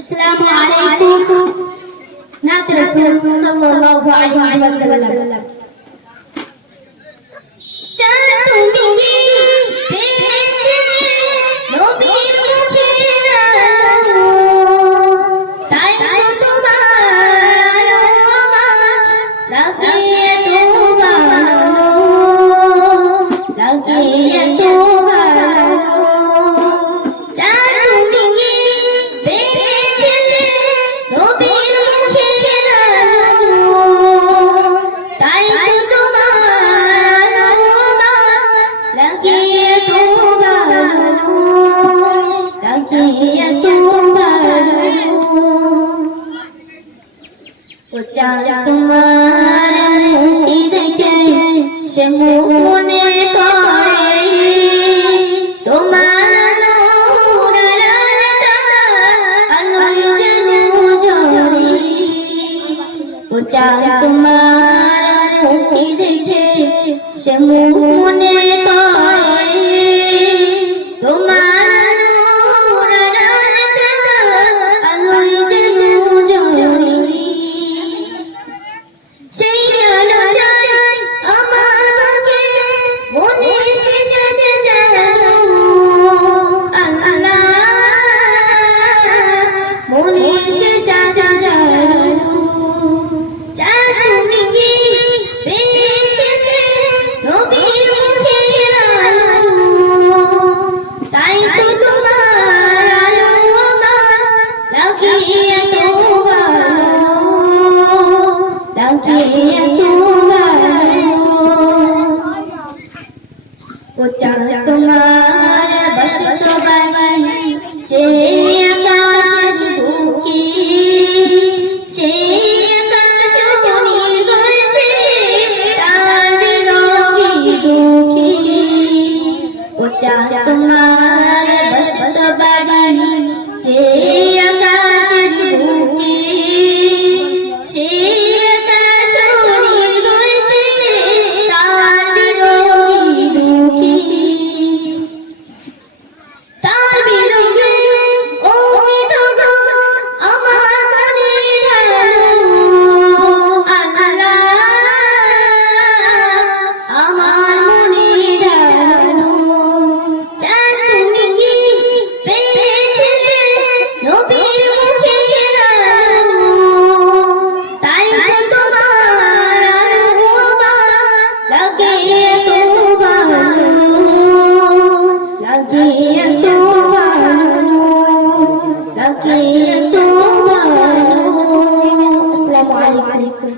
अस्सलामु अलैकुम नात रसूल सल्लल्लाहु अलैहि वसल्लम चल তুমি কি পেয়েছিলে নবীর মুখের আলো তাই তো তোমার আলো আমার লাগিয়ে তো ভালো লাগিয়ে তো ভালো চল তুমি কি পেয়েছিলে নবীর মুখের আলো তাই তো তোমার আলো আমার লাগিয়ে তো ভালো লাগিয়ে তো ভালো ও চাঁদ তোমার মুখটি দেখে সে মুখ মনে পড়ে তোমার আলোর আলোটা আলোয় যেন জ্বলে ও চাঁদ তোমার মুখটি দেখে সে মুখ মনে পড়ে তোমার আলোর আলোটা আলোয় যেন জ্বলে সেই আলো যায় আমার বুকে মনে এসে জাগে জাদু আল্লাহ মনে এসে জাগে জাদু চাঁদ তুমি কি পেয়েছিলে নবীর মুখের আলো তাই তো তোমার আলো আমার লাগিয়ে তো ভালো লাগিয়ে তো ভালো ও চাঁদ তোমার বসত বাড়ি যে আকাশের বুকে সেই আকাশ নীল হয়েছে তার বিরোগী দুঃখী ও চাঁদ তোমার বসত বাড়ি যে আকাশের বুকে সেই আকাশ নীল হয়েছে তার বিরোগী দুঃখী তার বিরোগে ও বিধবা আমার মনে ঢালো আল্লাহ আমার মনে ঢালো চাঁদ তুমি কি পেয়েছিলে নবীর মুখের আলো তাই তো তোমার আলো আমার লাগিয়ে তো ভালো লাগিয়ে তো ভালো লাগিয়ে তো ভালো আসসালামু আলাইকুম